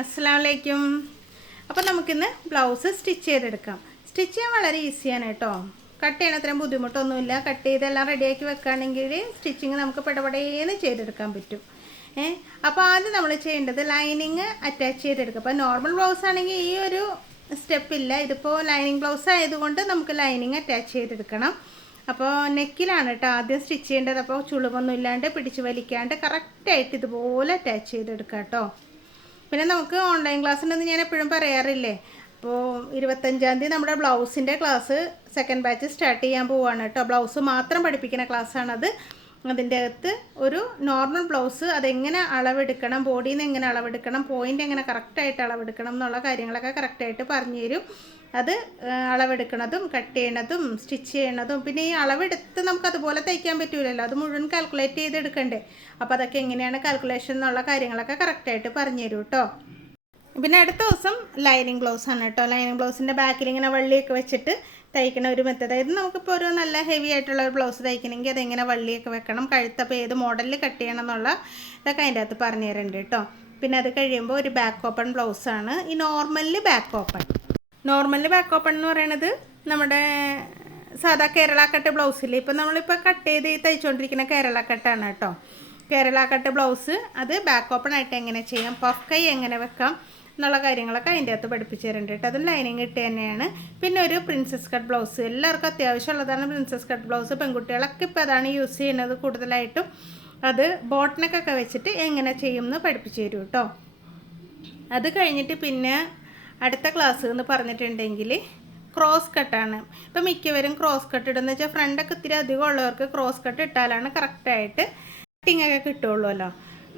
അസ്സലാമലൈക്കും. അപ്പോൾ നമുക്കിന്ന് ബ്ലൗസ് സ്റ്റിച്ച് ചെയ്തെടുക്കാം. സ്റ്റിച്ച് ചെയ്യാൻ വളരെ ഈസിയാണ് കേട്ടോ. കട്ട് ചെയ്യണത്രയും ബുദ്ധിമുട്ടൊന്നുമില്ല. കട്ട് ചെയ്തെല്ലാം റെഡിയാക്കി വെക്കുകയാണെങ്കിൽ സ്റ്റിച്ചിങ് നമുക്ക് പെടപടേന്ന് ചെയ്തെടുക്കാൻ പറ്റും. അപ്പോൾ ആദ്യം നമ്മൾ ചെയ്യേണ്ടത് ലൈനിങ് അറ്റാച്ച് ചെയ്തെടുക്കുക. അപ്പോൾ നോർമൽ ബ്ലൗസ് ആണെങ്കിൽ ഈ ഒരു സ്റ്റെപ്പില്ല. ഇതിപ്പോൾ ലൈനിങ് ബ്ലൗസ് ആയതുകൊണ്ട് നമുക്ക് ലൈനിങ് അറ്റാച്ച് ചെയ്തെടുക്കണം. അപ്പോൾ നെക്കിലാണ് കേട്ടോ ആദ്യം സ്റ്റിച്ച് ചെയ്യേണ്ടത്. അപ്പോൾ ചുളിവൊന്നും ഇല്ലാണ്ട് പിടിച്ച് വലിക്കാണ്ട് കറക്റ്റായിട്ട് ഇതുപോലെ അറ്റാച്ച് ചെയ്തെടുക്കാം കേട്ടോ. പിന്നെ നമുക്ക് ഓൺലൈൻ ക്ലാസ് ഉണ്ടെന്ന് ഞാൻ എപ്പോഴും പറയാറില്ലേ. അപ്പോൾ 25-ാം തീയതി നമ്മുടെ ബ്ലൗസിൻ്റെ ക്ലാസ് സെക്കൻഡ് ബാച്ച് സ്റ്റാർട്ട് ചെയ്യാൻ പോവുകയാണ് കേട്ടോ. ബ്ലൗസ് മാത്രം പഠിപ്പിക്കുന്ന ക്ലാസ്സാണത്. അതിൻ്റെ അകത്ത് ഒരു നോർമൽ ബ്ലൗസ് അതെങ്ങനെ അളവെടുക്കണം, ബോഡിയിൽ നിന്ന് എങ്ങനെ അളവെടുക്കണം, പോയിൻ്റ് എങ്ങനെ കറക്റ്റായിട്ട് അളവെടുക്കണം എന്നുള്ള കാര്യങ്ങളൊക്കെ കറക്റ്റായിട്ട് പറഞ്ഞു തരും. അത് അളവെടുക്കണതും കട്ട് ചെയ്യണതും സ്റ്റിച്ച് ചെയ്യണതും പിന്നെ ഈ അളവെടുത്ത് നമുക്ക് അതുപോലെ തയ്ക്കാൻ പറ്റൂലല്ലോ. അത് മുഴുവൻ കാൽക്കുലേറ്റ് ചെയ്തെടുക്കണ്ടേ. അപ്പോൾ അതൊക്കെ എങ്ങനെയാണ് കാൽക്കുലേഷൻ എന്നുള്ള കാര്യങ്ങളൊക്കെ കറക്റ്റായിട്ട് പറഞ്ഞു തരും കേട്ടോ. പിന്നെ അടുത്ത ദിവസം ലൈനിങ് ബ്ലൗസാണ് കേട്ടോ. ലൈനിങ് ബ്ലൗസിൻ്റെ ബാക്കിൽ ഇങ്ങനെ വള്ളിയൊക്കെ വെച്ചിട്ട് തയ്ക്കണ ഒരു മെത്തേഡ്. അതായത് നമുക്കിപ്പോൾ ഒരു നല്ല ഹെവി ആയിട്ടുള്ള ഒരു ബ്ലൗസ് തയ്ക്കണമെങ്കിൽ അതെങ്ങനെ വള്ളിയൊക്കെ വെക്കണം, കഴുത്തപ്പോൾ ഏത് മോഡലിൽ കട്ട് ചെയ്യണം എന്നുള്ള ഇതൊക്കെ അതിൻ്റെ അകത്ത് പറഞ്ഞു തരുന്നുണ്ട് കേട്ടോ. പിന്നെ അത് കഴിയുമ്പോൾ ഒരു ബാക്ക് ഓപ്പൺ ബ്ലൗസാണ്. ഈ നോർമലിൽ ബാക്ക് ഓപ്പൺ എന്ന് പറയുന്നത് നമ്മുടെ സാധാ കേരള കട്ട് ബ്ലൗസിൽ ഇപ്പം നമ്മളിപ്പോൾ കട്ട് ചെയ്ത് തയ്ച്ചുകൊണ്ടിരിക്കുന്ന കേരള കട്ടാണ് കേട്ടോ. കേരള കട്ട് ബ്ലൗസ് അത് ബാക്ക് ഓപ്പൺ ആയിട്ട് എങ്ങനെ ചെയ്യാം, പഫ് കൈ എങ്ങനെ വെക്കാം എന്നുള്ള കാര്യങ്ങളൊക്കെ അതിൻ്റെ അകത്ത് പഠിപ്പിച്ച് തരുന്നുണ്ട് കേട്ടോ. അതും ലൈനിങ് ഇട്ട് തന്നെയാണ്. പിന്നെ ഒരു പ്രിൻസസ് കട്ട് ബ്ലൗസ് എല്ലാവർക്കും അത്യാവശ്യമുള്ളതാണ്. പ്രിൻസസ് കട്ട് ബ്ലൗസ് പെൺകുട്ടികളൊക്കെ ഇപ്പോൾ അതാണ് യൂസ് ചെയ്യുന്നത് കൂടുതലായിട്ടും. അത് ബോട്ടനൊക്കെ വെച്ചിട്ട് എങ്ങനെ ചെയ്യും എന്ന് പഠിപ്പിച്ച് തരും കേട്ടോ. അത് കഴിഞ്ഞിട്ട് പിന്നെ അടുത്ത ക്ലാസ് എന്ന് പറഞ്ഞിട്ടുണ്ടെങ്കിൽ ക്രോസ് കട്ടാണ്. ഇപ്പം മിക്കവരും ക്രോസ് കട്ട് ഇടുന്ന വെച്ചാൽ ഫ്രണ്ടൊക്കെ ഇത്തിരി അധികം ഉള്ളവർക്ക് ക്രോസ് കട്ട് ഇട്ടാലാണ് കറക്റ്റായിട്ട് കട്ടിങ്ങൊക്കെ കിട്ടുള്ളൂല്ലോ.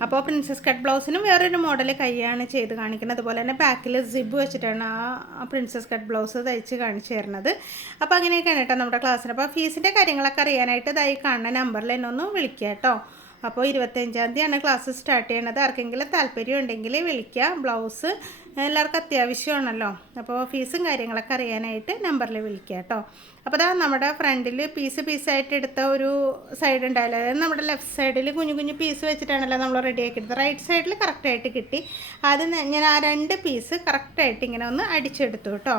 അപ്പോൾ പ്രിൻസസ് കട്ട് ബ്ലൗസിനും വേറൊരു മോഡൽ കൈയാണ് ചെയ്ത് കാണിക്കുന്നത്. അതുപോലെ തന്നെ ബാക്കിൽ സിബ് വെച്ചിട്ടാണ് ആ പ്രിൻസസ് കട്ട് ബ്ലൗസ് തയ്ച്ച് കാണിച്ചു തരുന്നത്. അപ്പോൾ അങ്ങനെയൊക്കെയാണ് കേട്ടോ നമ്മുടെ ക്ലാസ്സിന്. അപ്പോൾ ഫീസിൻ്റെ കാര്യങ്ങളൊക്കെ അറിയാനായിട്ട് ഇതായി കാണുന്ന നമ്പറിൽ എന്നെ ഒന്ന് വിളിക്കുക കേട്ടോ. അപ്പോൾ 25-ാം തീയതിയാണ് ക്ലാസ് സ്റ്റാർട്ട് ചെയ്യണത്. ആർക്കെങ്കിലും താല്പര്യം ഉണ്ടെങ്കിൽ വിളിക്കുക. ബ്ലൗസ് എല്ലാവർക്കും അത്യാവശ്യമാണല്ലോ. അപ്പോൾ ഫീസും കാര്യങ്ങളൊക്കെ അറിയാനായിട്ട് നമ്പറിൽ വിളിക്കുക കേട്ടോ. അപ്പോൾ അതാ നമ്മുടെ ഫ്രണ്ടിൽ പീസായിട്ട് എടുത്ത ഒരു സൈഡ് ഉണ്ടായില്ല. അതായത് നമ്മുടെ ലെഫ്റ്റ് സൈഡിൽ കുഞ്ഞു പീസ് വെച്ചിട്ടാണല്ലോ നമ്മൾ റെഡിയാക്കി എടുത്തത്. റൈറ്റ് സൈഡിൽ കറക്റ്റായിട്ട് കിട്ടി. ആദ്യം ഞാൻ ആ 2 പീസ് കറക്റ്റായിട്ട് ഇങ്ങനെ ഒന്ന് അടിച്ചെടുത്തു കേട്ടോ.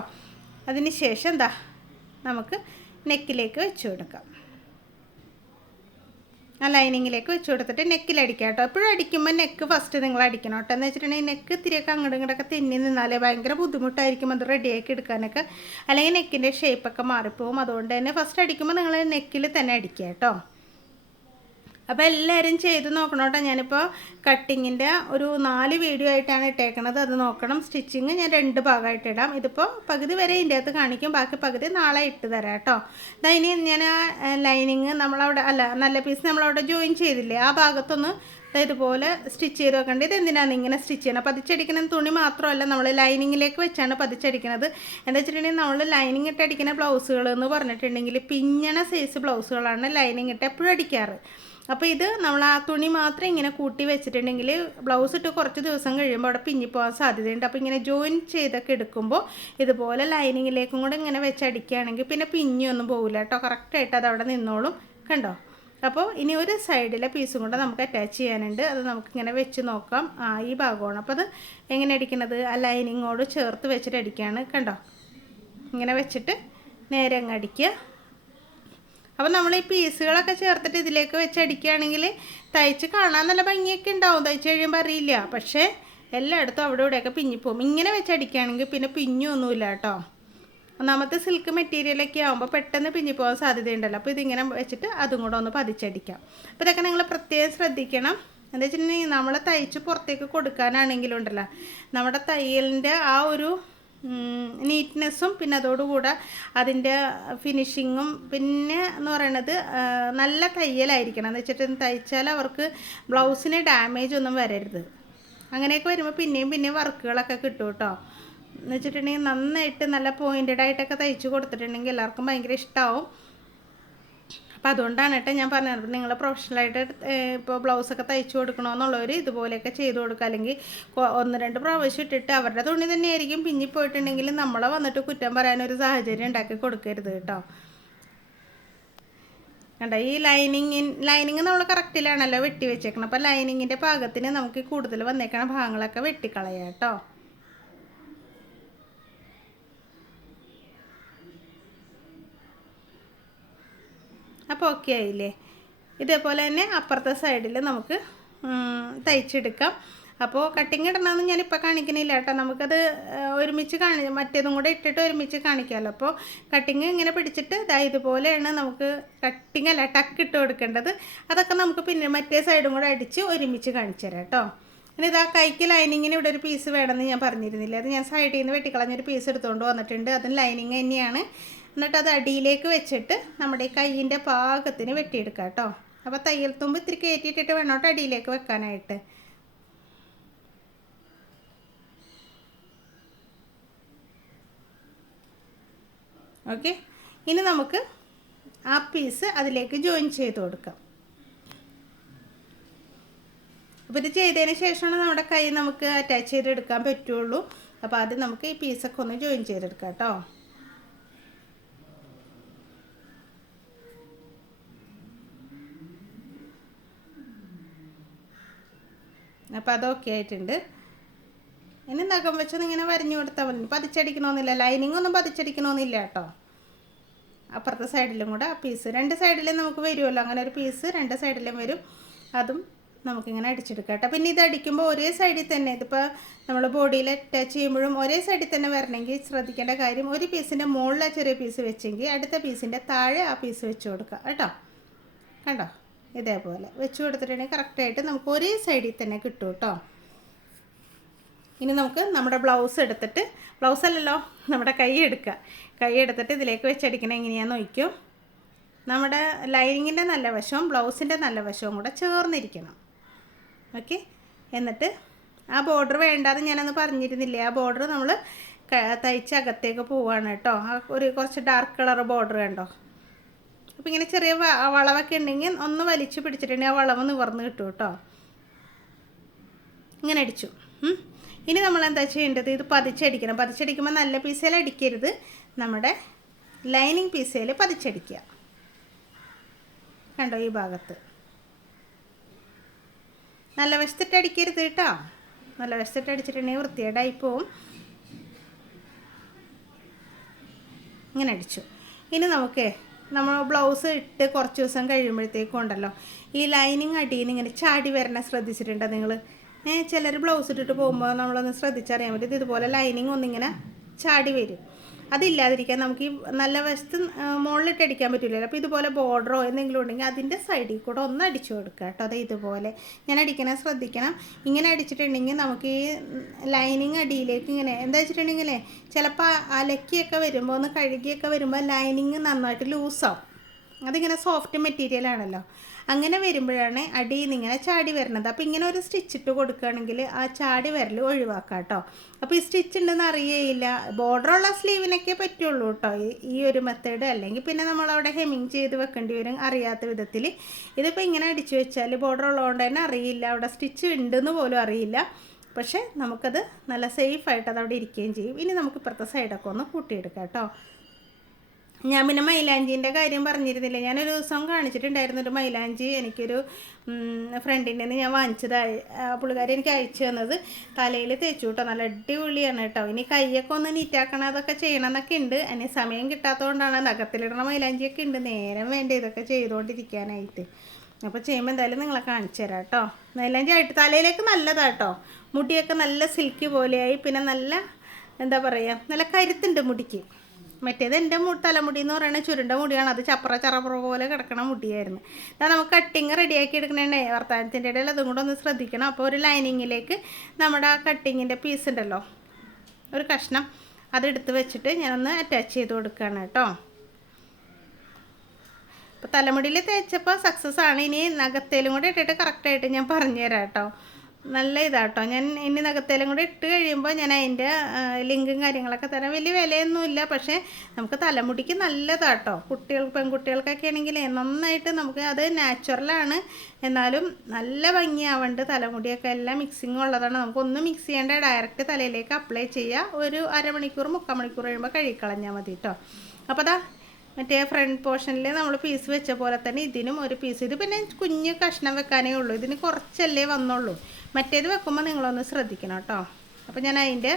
അതിന് ശേഷം എന്താ നമുക്ക് നെക്കിലേക്ക് വെച്ച് കൊടുക്കാം. ആ ലൈനിങ്ങിലേക്ക് വെച്ച് കൊടുത്തിട്ട് നെക്കിലടിക്കാം കേട്ടോ. എപ്പോഴും അടിക്കുമ്പോൾ നെക്ക് ഫസ്റ്റ് നിങ്ങൾ അടിക്കണം കേട്ടോ. എന്ന് വെച്ചിട്ടുണ്ടെങ്കിൽ നെക്ക് ഇത്തിരിയൊക്കെ അങ്ങോട്ടും ഇങ്ങോട്ടൊക്കെ തെന്നി നിന്നാലേ ഭയങ്കര ബുദ്ധിമുട്ടായിരിക്കും അത് റെഡിയാക്കി എടുക്കാനൊക്കെ. അല്ലെങ്കിൽ നെക്കിൻ്റെ ഷേപ്പൊക്കെ മാറിപ്പോവും. അതുകൊണ്ട് തന്നെ ഫസ്റ്റ് അടിക്കുമ്പോൾ നിങ്ങൾ നെക്കിൽ തന്നെ അടിക്കുക കേട്ടോ. അപ്പോൾ എല്ലാവരും ചെയ്ത് നോക്കണം കേട്ടോ. ഞാനിപ്പോൾ കട്ടിങ്ങിൻ്റെ ഒരു 4 വീഡിയോ ആയിട്ടാണ് ഇട്ടേക്കണത്. അത് നോക്കണം. സ്റ്റിച്ചിങ് ഞാൻ 2 ഭാഗമായിട്ട് ഇടാം. ഇതിപ്പോൾ പകുതി വരെ ഇതിൻ്റെ അകത്ത് കാണിക്കും, ബാക്കി പകുതി നാളെ ഇട്ട് തരാം കേട്ടോ. ഇനി ഞാൻ ആ ലൈനിങ് നമ്മളവിടെ നല്ല പീസ് നമ്മളവിടെ ജോയിൻ ചെയ്തില്ലേ, ആ ഭാഗത്തൊന്ന് ഇതുപോലെ സ്റ്റിച്ച് ചെയ്ത് വെക്കേണ്ടത്. ഇത് എന്തിനാണ് ഇങ്ങനെ സ്റ്റിച്ച് ചെയ്യണം? പതിച്ചടിക്കുന്ന തുണി മാത്രമല്ല, നമ്മൾ ലൈനിങ്ങിലേക്ക് വെച്ചാണ് പതിച്ചടിക്കുന്നത്. എന്താ വെച്ചിട്ടുണ്ടെങ്കിൽ നമ്മൾ ലൈനിങ് ഇട്ട് അടിക്കുന്ന ബ്ലൗസുകൾ എന്ന് പറഞ്ഞിട്ടുണ്ടെങ്കിൽ പിഞ്ഞണ സൈസ് ബ്ലൗസുകളാണ് ലൈനിങ് ഇട്ട് എപ്പോഴും അടിക്കാറ്. അപ്പോൾ ഇത് നമ്മൾ ആ തുണി മാത്രം ഇങ്ങനെ കൂട്ടി വെച്ചിട്ടുണ്ടെങ്കിൽ ബ്ലൗസ് ഇട്ട് കുറച്ച് ദിവസം കഴിയുമ്പോൾ അവിടെ പിഞ്ഞിപ്പോകാൻ സാധ്യതയുണ്ട്. അപ്പോൾ ഇങ്ങനെ ജോയിൻ ചെയ്തൊക്കെ എടുക്കുമ്പോൾ ഇതുപോലെ ലൈനിങ്ങിലേക്കും കൂടെ ഇങ്ങനെ വെച്ചടിക്കുകയാണെങ്കിൽ പിന്നെ പിഞ്ഞൊന്നും പോകില്ല കേട്ടോ. കറക്റ്റായിട്ട് അത് അവിടെ നിന്നോളും. കണ്ടോ? അപ്പോൾ ഇനി ഒരു സൈഡിലെ പീസും കൂടെ നമുക്ക് അറ്റാച്ച് ചെയ്യാനുണ്ട്. അത് നമുക്കിങ്ങനെ വെച്ച് നോക്കാം. ഈ ഭാഗമാണ്. അപ്പോൾ അത് എങ്ങനെ അടിക്കണത്? ആ ലൈനിങ്ങോട് ചേർത്ത് വെച്ചിട്ട് അടിക്കുകയാണ്. കണ്ടോ? ഇങ്ങനെ വെച്ചിട്ട് നേരെ അങ്ങ് അടിക്കുക. അപ്പോൾ നമ്മൾ ഈ പീസുകളൊക്കെ ചേർത്തിട്ട് ഇതിലേക്ക് വെച്ച് അടിക്കുകയാണെങ്കിൽ തയ്ച്ച് കാണാൻ നല്ല ഭംഗിയൊക്കെ ഉണ്ടാവും. തയ്ച്ച് കഴിയുമ്പോൾ അറിയില്ല. പക്ഷേ എല്ലായിടത്തും അവിടെ ഇവിടെയൊക്കെ പിഞ്ഞിപ്പോവും. ഇങ്ങനെ വെച്ച് അടിക്കുകയാണെങ്കിൽ പിന്നെ പിഞ്ഞൊന്നുമില്ല കേട്ടോ. ഒന്നാമത്തെ സിൽക്ക് മെറ്റീരിയലൊക്കെ ആകുമ്പോൾ പെട്ടെന്ന് പിഞ്ഞിപ്പോകാൻ സാധ്യതയുണ്ടല്ലോ. അപ്പോൾ ഇതിങ്ങനെ വെച്ചിട്ട് അതും കൂടെ ഒന്ന് പതിച്ചടിക്കാം. അപ്പോൾ ഇതൊക്കെ നിങ്ങൾ പ്രത്യേകം ശ്രദ്ധിക്കണം. എന്താ വെച്ചിട്ടുണ്ടെങ്കിൽ നമ്മൾ തയ്ച്ച് പുറത്തേക്ക് കൊടുക്കാനാണെങ്കിലും ഉണ്ടല്ലോ, നമ്മുടെ തയ്യലിൻ്റെ ആ ഒരു നീറ്റ്നെസ്സും പിന്നെ അതോടുകൂടെ അതിൻ്റെ ഫിനിഷിങ്ങും പിന്നെ എന്ന് പറയണത് നല്ല തയ്യലായിരിക്കണം. എന്ന് വെച്ചിട്ട് തയ്ച്ചാൽ അവർക്ക് ബ്ലൗസിന് ഡാമേജ് ഒന്നും വരരുത്. അങ്ങനെയൊക്കെ വരുമ്പോൾ പിന്നെയും വർക്കുകളൊക്കെ കിട്ടും കേട്ടോ. എന്ന് വെച്ചിട്ടുണ്ടെങ്കിൽ നന്നായിട്ട് നല്ല പോയിൻറ്റഡ് ആയിട്ടൊക്കെ തയ്ച്ച് കൊടുത്തിട്ടുണ്ടെങ്കിൽ എല്ലാവർക്കും ഭയങ്കര ഇഷ്ടമാവും. അപ്പോൾ അതുകൊണ്ടാണ് കേട്ടോ ഞാൻ പറഞ്ഞത്. നിങ്ങൾ പ്രൊഫഷണലായിട്ട് ഇപ്പോൾ ബ്ലൗസൊക്കെ തയ്ച്ചു കൊടുക്കണമെന്നുള്ളവർ ഇതുപോലെയൊക്കെ ചെയ്ത് കൊടുക്കുക. അല്ലെങ്കിൽ 1-2 പ്രാവശ്യം ഇട്ടിട്ട് അവരുടെ തുണി തന്നെയായിരിക്കും പിഞ്ഞിപ്പോയിട്ടുണ്ടെങ്കിൽ നമ്മളെ വന്നിട്ട് കുറ്റം പറയാനൊരു സാഹചര്യം ഉണ്ടാക്കി കൊടുക്കരുത് കേട്ടോ. കണ്ടോ, ഈ ലൈനിങ് നമ്മൾ കറക്റ്റിലാണല്ലോ വെട്ടി വെച്ചേക്കണം. അപ്പോൾ ലൈനിങ്ങിൻ്റെ പാകത്തിന് നമുക്ക് കൂടുതൽ വന്നേക്കണ ഭാഗങ്ങളൊക്കെ വെട്ടിക്കളയാം കേട്ടോ. അപ്പോൾ ഓക്കെ ആയില്ലേ? ഇതേപോലെ തന്നെ അപ്പുറത്തെ സൈഡിൽ നമുക്ക് തയ്ച്ചെടുക്കാം. അപ്പോൾ കട്ടിങ് ഇടണമെന്ന് ഞാനിപ്പോൾ കാണിക്കണില്ല കേട്ടോ. നമുക്കത് ഒരുമിച്ച് മറ്റേതും കൂടെ ഇട്ടിട്ട് ഒരുമിച്ച് കാണിക്കാമല്ലോ. അപ്പോൾ കട്ടിങ് ഇങ്ങനെ പിടിച്ചിട്ട് ഇതുപോലെയാണ് നമുക്ക് കട്ടിങ് അല്ല ടക്ക് ഇട്ട് കൊടുക്കേണ്ടത്. അതൊക്കെ നമുക്ക് പിന്നെ മറ്റേ സൈഡും കൂടെ അടിച്ച് ഒരുമിച്ച് കാണിച്ചു തരാം കേട്ടോ. ഇനി ഇതാ കൈക്ക് ലൈനിങ്ങിന് ഇവിടെ ഒരു പീസ് വേണമെന്ന് ഞാൻ പറഞ്ഞിരുന്നില്ല. അത് ഞാൻ സൈഡിൽ നിന്ന് വെട്ടിക്കളഞ്ഞൊരു പീസ് എടുത്തുകൊണ്ട് വന്നിട്ടുണ്ട്. അതിന് ലൈനിങ് തന്നെയാണ്. എന്നിട്ട് അത് അടിയിലേക്ക് വെച്ചിട്ട് നമ്മുടെ ഈ കൈയിൻ്റെ പാകത്തിന് വെട്ടിയെടുക്കാം കേട്ടോ. അപ്പോൾ തയ്യൽ തുമ്പ് ഇത്തിരി കയറ്റിയിട്ടിട്ട് വേണോട്ടോ അടിയിലേക്ക് വെക്കാനായിട്ട്. ഓക്കെ, ഇനി നമുക്ക് ആ പീസ് അതിലേക്ക് ജോയിൻ ചെയ്ത് കൊടുക്കാം. അപ്പോൾ ഇത് ചെയ്തതിന് ശേഷമാണ് നമ്മുടെ കൈ നമുക്ക് അറ്റാച്ച് ചെയ്തെടുക്കാൻ പറ്റുള്ളൂ. അപ്പോൾ ആദ്യം നമുക്ക് ഈ പീസൊക്കെ ഒന്ന് ജോയിൻ ചെയ്തെടുക്കാം കേട്ടോ. അപ്പോൾ അതൊക്കെ ആയിട്ടുണ്ട്. ഇനി നഖം വെച്ചൊന്ന് ഇങ്ങനെ വരഞ്ഞു കൊടുത്താൽ മതി. പതിച്ചടിക്കണമെന്നില്ല, ലൈനിങ് ഒന്നും പതിച്ചടിക്കണമെന്നില്ല കേട്ടോ. അപ്പുറത്തെ സൈഡിലും കൂടെ ആ പീസ് രണ്ട് സൈഡിലും നമുക്ക് വരുമല്ലോ, അങ്ങനെ ഒരു പീസ് രണ്ട് സൈഡിലും വരും. അതും നമുക്കിങ്ങനെ അടിച്ചെടുക്കാം കേട്ടോ. പിന്നെ ഇത് അടിക്കുമ്പോൾ ഒരേ സൈഡിൽ തന്നെ, ഇതിപ്പോൾ നമ്മൾ ബോഡിയിൽ അറ്റാച്ച് ചെയ്യുമ്പോഴും ഒരേ സൈഡിൽ തന്നെ വരണമെങ്കിൽ ശ്രദ്ധിക്കേണ്ട കാര്യം, ഒരു പീസിൻ്റെ മുകളിൽ ചെറിയ പീസ് വെച്ചെങ്കിൽ അടുത്ത പീസിൻ്റെ താഴെ ആ പീസ് വെച്ച് കൊടുക്കുക കേട്ടോ. കണ്ടോ, ഇതേപോലെ വെച്ച് കൊടുത്തിട്ടുണ്ടെങ്കിൽ കറക്റ്റായിട്ട് നമുക്ക് ഒരേ സൈഡിൽ തന്നെ കിട്ടും കേട്ടോ. ഇനി നമുക്ക് നമ്മുടെ ബ്ലൗസ് എടുത്തിട്ട്, ബ്ലൗസ് അല്ലല്ലോ നമ്മുടെ കൈ എടുക്കുക. കൈ എടുത്തിട്ട് ഇതിലേക്ക് വെച്ചടിക്കണം. എങ്ങനെയാണെന്ന് നോക്കും. നമ്മുടെ ലൈനിങ്ങിൻ്റെ നല്ല വശവും ബ്ലൗസിൻ്റെ നല്ല വശവും കൂടെ ചേർന്നിരിക്കണം. ഓക്കെ, എന്നിട്ട് ആ ബോർഡർ വേണ്ടാതെ ഞാനൊന്ന് പറഞ്ഞിരുന്നില്ലേ, ആ ബോർഡർ നമ്മൾ തയ്ച്ച് അകത്തേക്ക് പോവുകയാണ് കേട്ടോ. ആ കുറച്ച് ഡാർക്ക് കളർ ബോർഡർ കണ്ടോ. അപ്പോൾ ഇങ്ങനെ ചെറിയ വളവൊക്കെ ഉണ്ടെങ്കിൽ ഒന്ന് വലിച്ചു പിടിച്ചിട്ടുണ്ടെങ്കിൽ ആ വളവ് നിവർന്ന് കിട്ടും കേട്ടോ. ഇങ്ങനെ അടിച്ചു. ഇനി നമ്മൾ എന്താ ചെയ്യേണ്ടത്, ഇത് പതിച്ചടിക്കണം. പതിച്ചടിക്കുമ്പോൾ നല്ല പീസയിൽ അടിക്കരുത്, നമ്മുടെ ലൈനിങ് പീസയിൽ പതിച്ചടിക്കുക. കണ്ടോ, ഈ ഭാഗത്ത് നല്ല വശത്തിട്ട് അടിക്കരുത് കേട്ടോ. നല്ല വശത്തിട്ട് അടിച്ചിട്ടുണ്ടെങ്കിൽ വൃത്തികേടായി പോവും. ഇങ്ങനെ അടിച്ചു. ഇനി നമുക്ക് നമ്മൾ ബ്ലൗസ് ഇട്ട് കുറച്ച് ദിവസം കഴിയുമ്പോഴത്തേക്കും ഉണ്ടല്ലോ, ഈ ലൈനിങ് അടിയിൽ നിന്ന് ഇങ്ങനെ ചാടി വരണ ശ്രദ്ധിച്ചിട്ടുണ്ടോ നിങ്ങൾ? ചിലർ ബ്ലൗസ് ഇട്ടിട്ട് പോകുമ്പോൾ നമ്മളൊന്ന് ശ്രദ്ധിച്ചറിയാൻ പറ്റും, ഇതുപോലെ ലൈനിങ് ഒന്നിങ്ങനെ ചാടി വരും. അതില്ലാതിരിക്കാൻ നമുക്ക് ഈ നല്ല വശത്ത് മുകളിലിട്ട് അടിക്കാൻ പറ്റില്ലല്ലോ. അപ്പോൾ ഇതുപോലെ ബോർഡറോ എന്തെങ്കിലും ഉണ്ടെങ്കിൽ അതിൻ്റെ സൈഡിൽ കൂടെ ഒന്ന് അടിച്ചു കൊടുക്കുക കേട്ടോ. അത് ഇതുപോലെ ഞാൻ അടിക്കണം, ശ്രദ്ധിക്കണം. ഇങ്ങനെ അടിച്ചിട്ടുണ്ടെങ്കിൽ നമുക്ക് ഈ ലൈനിങ് അടിയിലേക്ക് ഇങ്ങനെ എന്താ വെച്ചിട്ടുണ്ടെങ്കിൽ ചിലപ്പോൾ അലക്കിയൊക്കെ വരുമ്പോൾ ഒന്ന് കഴുകിയൊക്കെ വരുമ്പോൾ ലൈനിങ് നന്നായിട്ട് ലൂസാവും. അതിങ്ങനെ സോഫ്റ്റ് മെറ്റീരിയലാണല്ലോ. അങ്ങനെ വരുമ്പോഴാണ് അടിയിൽ നിന്ന് ഇങ്ങനെ ചാടി വരുന്നത്. അപ്പോൾ ഇങ്ങനെ ഒരു സ്റ്റിച്ച് ഇട്ട് കൊടുക്കുകയാണെങ്കിൽ ആ ചാടി വരൽ ഒഴിവാക്കാം കേട്ടോ. അപ്പോൾ ഈ സ്റ്റിച്ച് ഉണ്ടെന്ന് അറിയേയില്ല. ബോർഡറുള്ള സ്ലീവിനൊക്കെ പറ്റുള്ളൂ കേട്ടോ ഈ ഒരു മെത്തേഡ്. അല്ലെങ്കിൽ പിന്നെ നമ്മളവിടെ ഹെമ്മിങ് ചെയ്ത് വെക്കേണ്ടി വരും അറിയാത്ത വിധത്തിൽ. ഇതിപ്പോൾ ഇങ്ങനെ അടിച്ചു വെച്ചാൽ ബോർഡർ ഉള്ളതുകൊണ്ട് തന്നെ അറിയില്ല, അവിടെ സ്റ്റിച്ച് ഉണ്ടെന്ന് പോലും അറിയില്ല. പക്ഷേ നമുക്കത് നല്ല സേഫായിട്ട് അതവിടെ ഇരിക്കുകയും ചെയ്യും. ഇനി നമുക്ക് ഇപ്പുറത്തെ സൈഡൊക്കെ ഒന്ന് കൂട്ടിയെടുക്കാം കേട്ടോ. ഞാൻ പിന്നെ മൈലാഞ്ചീൻ്റെ കാര്യം പറഞ്ഞിരുന്നില്ല. ഞാനൊരു ദിവസം കാണിച്ചിട്ടുണ്ടായിരുന്നു ഒരു മൈലാഞ്ചി. എനിക്കൊരു ഫ്രണ്ടിൻ്റെ നിന്ന് ഞാൻ വാങ്ങിച്ചതായി, പുള്ളിക്കാരി എനിക്ക് അയച്ചു തന്നത്. തലയിൽ തേച്ചു കേട്ടോ, നല്ല അടിപൊളിയാണ് കേട്ടോ. ഇനി കൈയൊക്കെ ഒന്ന് നീറ്റാക്കണം, അതൊക്കെ ചെയ്യണം എന്നൊക്കെ ഉണ്ട്. അതിന് സമയം കിട്ടാത്തതുകൊണ്ടാണ്. നഖത്തിലിടണ മൈലാഞ്ചിയൊക്കെ ഉണ്ട്, നേരം വേണ്ട ഇതൊക്കെ ചെയ്തുകൊണ്ടിരിക്കാനായിട്ട്. അപ്പോൾ ചെയ്യുമ്പോൾ എന്തായാലും നിങ്ങളെ കാണിച്ചു തരാം കേട്ടോ. മൈലാഞ്ചി ആയിട്ട് തലയിലേക്ക് നല്ലതാട്ടോ. മുടിയൊക്കെ നല്ല സിൽക്കി പോലെയായി. പിന്നെ നല്ല എന്താ പറയുക, നല്ല കരുത്തുണ്ട് മുടിക്ക്. മറ്റേത് എൻ്റെ തലമുടി എന്ന് പറയുന്നത് ചുരുണ്ട മുടിയാണ്. അത് ചറപ്പറ പോലെ കിടക്കണ മുടിയായിരുന്നു. എന്നാൽ നമുക്ക് കട്ടിങ് റെഡിയാക്കി എടുക്കണേ വർത്താനത്തിൻ്റെ ഇടയിൽ അതും കൂടെ ഒന്ന് ശ്രദ്ധിക്കണം. അപ്പോൾ ഒരു ലൈനിങ്ങിലേക്ക് നമ്മുടെ ആ കട്ടിങ്ങിൻ്റെ പീസ് ഉണ്ടല്ലോ, ഒരു കഷ്ണം അതെടുത്ത് വെച്ചിട്ട് ഞാനൊന്ന് അറ്റാച്ച് ചെയ്ത് കൊടുക്കുകയാണ് കേട്ടോ. അപ്പോൾ തലമുടിയിൽ തേച്ചപ്പോൾ സക്സസ് ആണ്. ഇനി നഖത്തേലും കൂടെ ഇട്ടിട്ട് കറക്റ്റായിട്ട് ഞാൻ പറഞ്ഞു തരാം കേട്ടോ. നല്ല ഇതാട്ടോ. ഞാൻ ഇനി നഖത്തേലും കൂടെ ഇട്ട് കഴിയുമ്പോൾ ഞാൻ അതിൻ്റെ ലിങ്കും കാര്യങ്ങളൊക്കെ തരാം. വലിയ വിലയൊന്നുമില്ല, പക്ഷേ നമുക്ക് തലമുടിക്ക് നല്ലതാട്ടോ. പെൺകുട്ടികൾക്കൊക്കെ ആണെങ്കിൽ നന്നായിട്ട് നമുക്ക് അത് നാച്ചുറലാണ്, എന്നാലും നല്ല ഭംഗിയാവേണ്ട തലമുടിയൊക്കെ എല്ലാം മിക്സിങ് ഉള്ളതാണ്. നമുക്കൊന്നും മിക്സ് ചെയ്യേണ്ട, ഡയറക്റ്റ് തലയിലേക്ക് അപ്ലൈ ചെയ്യുക. ഒരു അരമണിക്കൂർ 3/4 മണിക്കൂർ കഴിയുമ്പോൾ കഴുകിക്കളഞ്ഞാൽ മതി കേട്ടോ. അപ്പോൾ അതാ മറ്റേ ഫ്രണ്ട് പോർഷനിൽ നമ്മൾ പീസ് വെച്ച പോലെ തന്നെ ഇതിനും ഒരു പീസ്. ഇത് പിന്നെ കുഞ്ഞ് കഷ്ണം വെക്കാനേ ഉള്ളൂ, ഇതിന് കുറച്ചല്ലേ വന്നുള്ളൂ. മറ്റേത് വെക്കുമ്പോൾ നിങ്ങളൊന്ന് ശ്രദ്ധിക്കണം കേട്ടോ. അപ്പോൾ ഞാൻ അതിൻ്റെ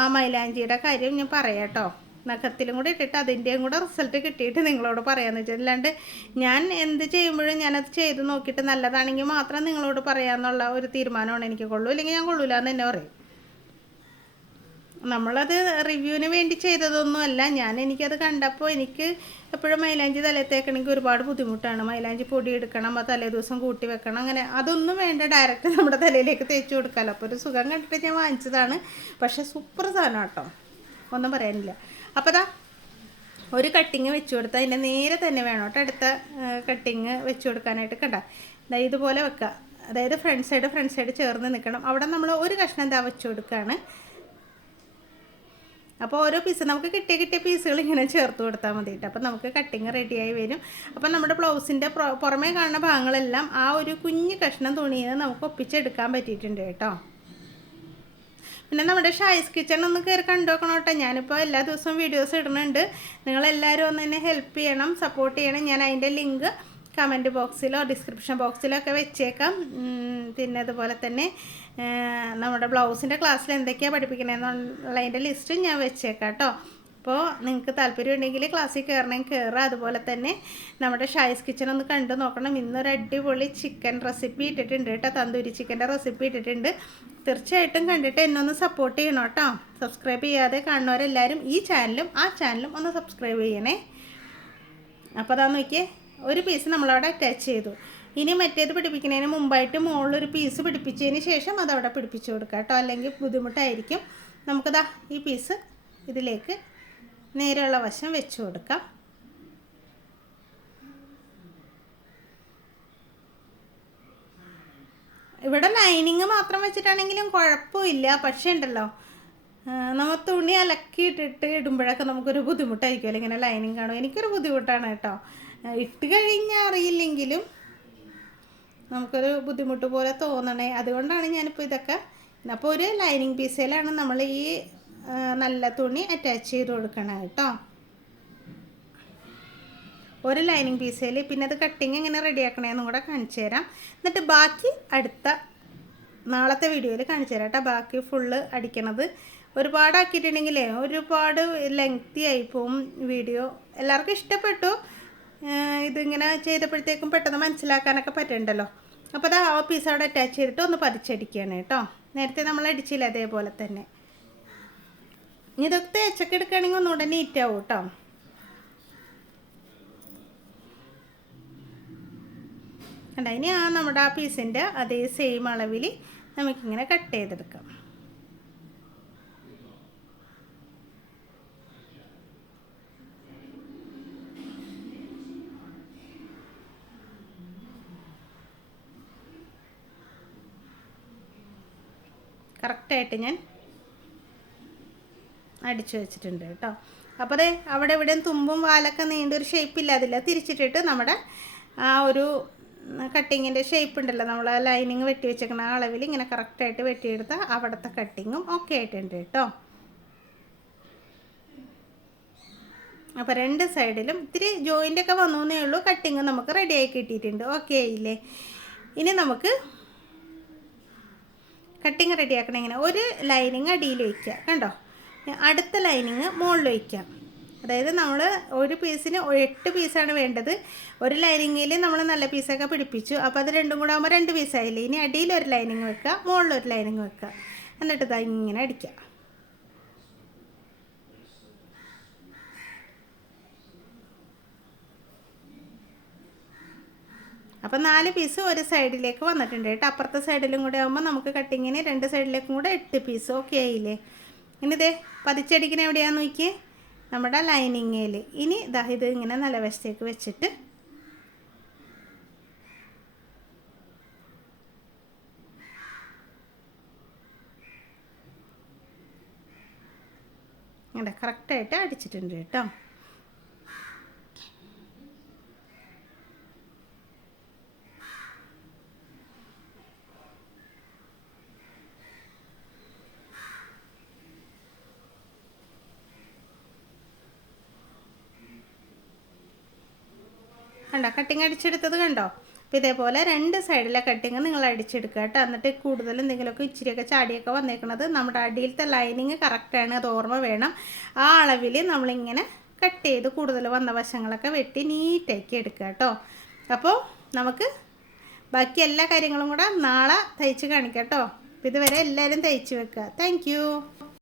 ആ മൈലാഞ്ചിയുടെ കാര്യം ഞാൻ പറയാം കേട്ടോ. നഖത്തിലും കൂടെ ഇട്ടിട്ട് അതിൻ്റെയും കൂടെ റിസൾട്ട് കിട്ടിയിട്ട് നിങ്ങളോട് പറയാമെന്ന് വെച്ചാൽ, അല്ലാണ്ട് ഞാൻ എന്ത് ചെയ്യുമ്പോഴും ഞാനത് ചെയ്ത് നോക്കിയിട്ട് നല്ലതാണെങ്കിൽ മാത്രം നിങ്ങളോട് പറയാമെന്നുള്ള ഒരു തീരുമാനമാണ് എനിക്ക് കൊള്ളൂ, ഇല്ലെങ്കിൽ ഞാൻ കൊള്ളൂല എന്ന് തന്നെ പറയും. നമ്മളത് റിവ്യൂവിന് വേണ്ടി ചെയ്തതൊന്നുമല്ല. എനിക്കത് കണ്ടപ്പോൾ എനിക്ക് എപ്പോഴും മൈലാഞ്ചി തലയിൽ തേക്കണമെങ്കിൽ ഒരുപാട് ബുദ്ധിമുട്ടാണ്. മൈലാഞ്ചി പൊടി എടുക്കണം, അത് തലേ ദിവസം കൂട്ടി വെക്കണം, അങ്ങനെ അതൊന്നും വേണ്ട, ഡയറക്റ്റ് നമ്മുടെ തലയിലേക്ക് തേച്ച് കൊടുക്കാമല്ലോ. അപ്പോൾ ഒരു സുഖം കണ്ടിട്ട് ഞാൻ വാങ്ങിച്ചതാണ്. പക്ഷേ സൂപ്പർ സാധനം കേട്ടോ, ഒന്നും പറയാനില്ല. അപ്പോൾ ദാ ഒരു കട്ടിങ് വെച്ച് കൊടുത്താൽ അതിൻ്റെ നേരെ തന്നെ വേണം കേട്ടോ അടുത്ത കട്ടിങ് വെച്ച് കൊടുക്കാനായിട്ട്. കണ്ട ഇതുപോലെ വെക്കുക, അതായത് ഫ്രണ്ട് സൈഡ് ചേർന്ന് നിൽക്കണം. അവിടെ നമ്മൾ ഒരു കഷ്ണം എന്താ വെച്ച് കൊടുക്കുകയാണ്. അപ്പോൾ ഓരോ പീസ് നമുക്ക് കിട്ടിയ പീസുകൾ ഇങ്ങനെ ചേർത്ത് കൊടുത്താൽ മതിയിട്ട്. അപ്പോൾ നമുക്ക് കട്ടിങ് റെഡിയായി വരും. അപ്പോൾ നമ്മുടെ ബ്ലൗസിൻ്റെ പുറമേ കാണുന്ന ഭാഗങ്ങളെല്ലാം ആ ഒരു കുഞ്ഞ് കഷ്ണം തുണിയിൽ നിന്ന് നമുക്ക് ഒപ്പിച്ചെടുക്കാൻ പറ്റിയിട്ടുണ്ട് കേട്ടോ. പിന്നെ നമ്മുടെ ഷായ്സ് കിച്ചൺ ഒന്ന് കയറി കണ്ടു നോക്കണം കേട്ടോ. ഞാനിപ്പോൾ എല്ലാ ദിവസവും വീഡിയോസ് ഇടുന്നുണ്ട്. നിങ്ങളെല്ലാവരും ഒന്ന് എന്നെ ഹെൽപ്പ് ചെയ്യണം, സപ്പോർട്ട് ചെയ്യണം. ഞാൻ അതിൻ്റെ ലിങ്ക് കമൻറ്റ് ബോക്സിലോ ഡിസ്ക്രിപ്ഷൻ ബോക്സിലോ ഒക്കെ വെച്ചേക്കാം. പിന്നെ അതുപോലെ തന്നെ നമ്മുടെ ബ്ലൗസിൻ്റെ ക്ലാസ്സിൽ എന്തൊക്കെയാണ് പഠിപ്പിക്കണമെന്നുള്ളതിൻ്റെ ലിസ്റ്റും ഞാൻ വെച്ചേക്കാം കേട്ടോ. അപ്പോൾ നിങ്ങൾക്ക് താല്പര്യം ഉണ്ടെങ്കിൽ ക്ലാസ്സിൽ കയറണമെങ്കിൽ കയറുക. അതുപോലെ തന്നെ നമ്മുടെ ഷായ്സ് കിച്ചൺ ഒന്ന് കണ്ടു നോക്കണം. ഇന്നൊരു അടിപൊളി ചിക്കൻ റെസിപ്പി ഇട്ടിട്ടുണ്ട് കേട്ടോ, തന്തൂരി ചിക്കൻ്റെ റെസിപ്പി ഇട്ടിട്ടുണ്ട്. തീർച്ചയായിട്ടും കണ്ടിട്ട് എന്നെ ഒന്ന് സപ്പോർട്ട് ചെയ്യണം കേട്ടോ. സബ്സ്ക്രൈബ് ചെയ്യാതെ കാണുന്നവരെല്ലാവരും ഈ ചാനലും ആ ചാനലും ഒന്ന് സബ്സ്ക്രൈബ് ചെയ്യണേ. അപ്പോൾ അതാ നോക്കിയേ, ഒരു പീസ് നമ്മളവിടെ അറ്റാച്ച് ചെയ്തു. ഇനി മറ്റേത് പിടിപ്പിക്കുന്നതിന് മുമ്പായിട്ട് മുകളിലൊരു പീസ് പിടിപ്പിച്ചതിന് ശേഷം അതവിടെ പിടിപ്പിച്ച് കൊടുക്കുക കേട്ടോ, അല്ലെങ്കിൽ ബുദ്ധിമുട്ടായിരിക്കും. നമുക്കിതാ ഈ പീസ് ഇതിലേക്ക് നേരെയുള്ള വശം വെച്ച് കൊടുക്കാം. ഇവിടെ ലൈനിങ് മാത്രം വെച്ചിട്ടാണെങ്കിലും കുഴപ്പമില്ല. പക്ഷേ ഉണ്ടല്ലോ, നമ്മൾ തുണി അലക്കിയിട്ടിട്ട് ഇടുമ്പോഴൊക്കെ നമുക്കൊരു ബുദ്ധിമുട്ടായിരിക്കുമല്ലോ, ഇങ്ങനെ ലൈനിങ് കാണും. എനിക്കൊരു ബുദ്ധിമുട്ടാണ് കേട്ടോ. ഇട്ട് കഴിഞ്ഞാൽ അറിയില്ലെങ്കിലും നമുക്കൊരു ബുദ്ധിമുട്ട് പോലെ തോന്നണേ. അതുകൊണ്ടാണ് ഞാനിപ്പോൾ ഇതൊക്കെ. അപ്പോൾ ഒരു ലൈനിങ് പീസിലാണ് നമ്മൾ ഈ നല്ല തുണി അറ്റാച്ച് ചെയ്ത് കൊടുക്കണം കേട്ടോ, ഒരു ലൈനിങ് പീസിൽ. പിന്നെ അത് കട്ടിങ് എങ്ങനെ റെഡിയാക്കണമെന്നും കൂടെ കാണിച്ചു തരാം. എന്നിട്ട് ബാക്കി അടുത്ത നാളത്തെ വീഡിയോയിൽ കാണിച്ചു തരാം കേട്ടോ. ബാക്കി ഫുള്ള് അടിക്കണത് ഒരുപാടാക്കിയിട്ടുണ്ടെങ്കിലേ ഒരുപാട് ലെങ്തി ആയിപ്പോവും വീഡിയോ. എല്ലാവർക്കും ഇഷ്ടപ്പെട്ടു. ഇതിങ്ങനെ ചെയ്തപ്പോഴത്തേക്കും പെട്ടെന്ന് മനസ്സിലാക്കാനൊക്കെ പറ്റുന്നുണ്ടല്ലോ. അപ്പോൾ അത് ആ പീസ് അവിടെ അറ്റാച്ച് ചെയ്തിട്ട് ഒന്ന് പതിച്ചടിക്കുകയാണ് കേട്ടോ. നേരത്തെ നമ്മൾ അടിച്ചില്ല അതേപോലെ തന്നെ. ഇതൊക്കെ തേച്ചൊക്കെ എടുക്കുകയാണെങ്കിൽ ഒന്നുകൂടെ നീറ്റാവും കേട്ടോ. കണ്ട, ഇനി നമ്മുടെ ആ പീസിൻ്റെ അതേ സെയിം അളവിൽ നമുക്കിങ്ങനെ കട്ട് ചെയ്തെടുക്കാം. കറക്റ്റായിട്ട് ഞാൻ അടിച്ചു വെച്ചിട്ടുണ്ട് കേട്ടോ. അപ്പോൾ അതെ അവിടെ ഇവിടെയും തുമ്പും വാലൊക്കെ നീണ്ടൊരു ഷേപ്പില്ല, അതില്ല. തിരിച്ചിട്ടിട്ട് നമ്മുടെ ആ ഒരു കട്ടിങ്ങിൻ്റെ ഷേപ്പ് ഉണ്ടല്ലോ, നമ്മൾ ലൈനിങ് വെട്ടി വെച്ചേക്കുന്ന ആ അളവിൽ ഇങ്ങനെ കറക്റ്റായിട്ട് വെട്ടിയെടുത്താൽ അവിടുത്തെ കട്ടിങ്ങും ഓക്കെ ആയിട്ടുണ്ട് കേട്ടോ. അപ്പോൾ രണ്ട് സൈഡിലും ഇത്തിരി ജോയിൻ്റൊക്കെ വന്നേ ഉള്ളൂ. കട്ടിങ് നമുക്ക് റെഡിയായി കിട്ടിയിട്ടുണ്ട്. ഓക്കെ ആയില്ലേ? ഇനി നമുക്ക് കട്ടിങ് റെഡിയാക്കണം. ഇങ്ങനെ ഒരു ലൈനിങ് അടിയിൽ വയ്ക്കുക, കണ്ടോ. അടുത്ത ലൈനിങ് മുകളിൽ വയ്ക്കാം. അതായത് നമ്മൾ ഒരു പീസിന് 8 പീസാണ് വേണ്ടത്. ഒരു ലൈനിങ്ങിൽ നമ്മൾ നല്ല പീസൊക്കെ പിടിപ്പിച്ചു. അപ്പോൾ അത് രണ്ടും കൂടെ ആകുമ്പോൾ 2 പീസായില്ലേ. ഇനി അടിയിലൊരു ലൈനിങ് വെക്കുക, മുകളിലൊരു ലൈനിങ് വെക്കുക. എന്നിട്ട് ഇതാ ഇങ്ങനെ അടിക്കുക. അപ്പോൾ 4 പീസ് ഒരു സൈഡിലേക്ക് വന്നിട്ടുണ്ട് കേട്ടോ. അപ്പുറത്തെ സൈഡിലും കൂടെ ആകുമ്പോൾ നമുക്ക് കട്ടിങ്ങിന് 2 സൈഡിലേക്കും കൂടെ 8 പീസ് ഓക്കെ ആയില്ലേ. ഇനി ഇതേ പതിച്ചടിക്കുന്ന എവിടെയാണെന്ന് നോക്കിയേ, നമ്മുടെ ലൈനിങ്ങിൽ. ഇനി ഇതാ ഇത് ഇങ്ങനെ നല്ല വശത്തേക്ക് വെച്ചിട്ട് ഇവിടെ കറക്റ്റായിട്ട് അടിച്ചിട്ടുണ്ട് കേട്ടോ. കണ്ടോ കട്ടിങ് അടിച്ചെടുത്തത് കണ്ടോ? അപ്പോൾ ഇതേപോലെ 2 സൈഡിലെ കട്ടിങ് നിങ്ങൾ അടിച്ചെടുക്കുക കേട്ടോ. എന്നിട്ട് കൂടുതൽ എന്തെങ്കിലുമൊക്കെ ഇച്ചിരിയൊക്കെ ചാടിയൊക്കെ വന്നേക്കുന്നത് നമ്മുടെ അടിയിലത്തെ ലൈനിങ് കറക്റ്റാണ്, അത് ഓർമ്മ വേണം. ആ അളവിൽ നമ്മളിങ്ങനെ കട്ട് ചെയ്ത് കൂടുതൽ വന്ന വശങ്ങളൊക്കെ വെട്ടി നീറ്റാക്കി എടുക്കുക കേട്ടോ. അപ്പോൾ നമുക്ക് ബാക്കി എല്ലാ കാര്യങ്ങളും കൂടെ നാളെ തയ്ച്ച് കാണിക്കാം കേട്ടോ. അപ്പോൾ ഇതുവരെ എല്ലാവരും തയ്ച്ച് വെക്കുക. താങ്ക്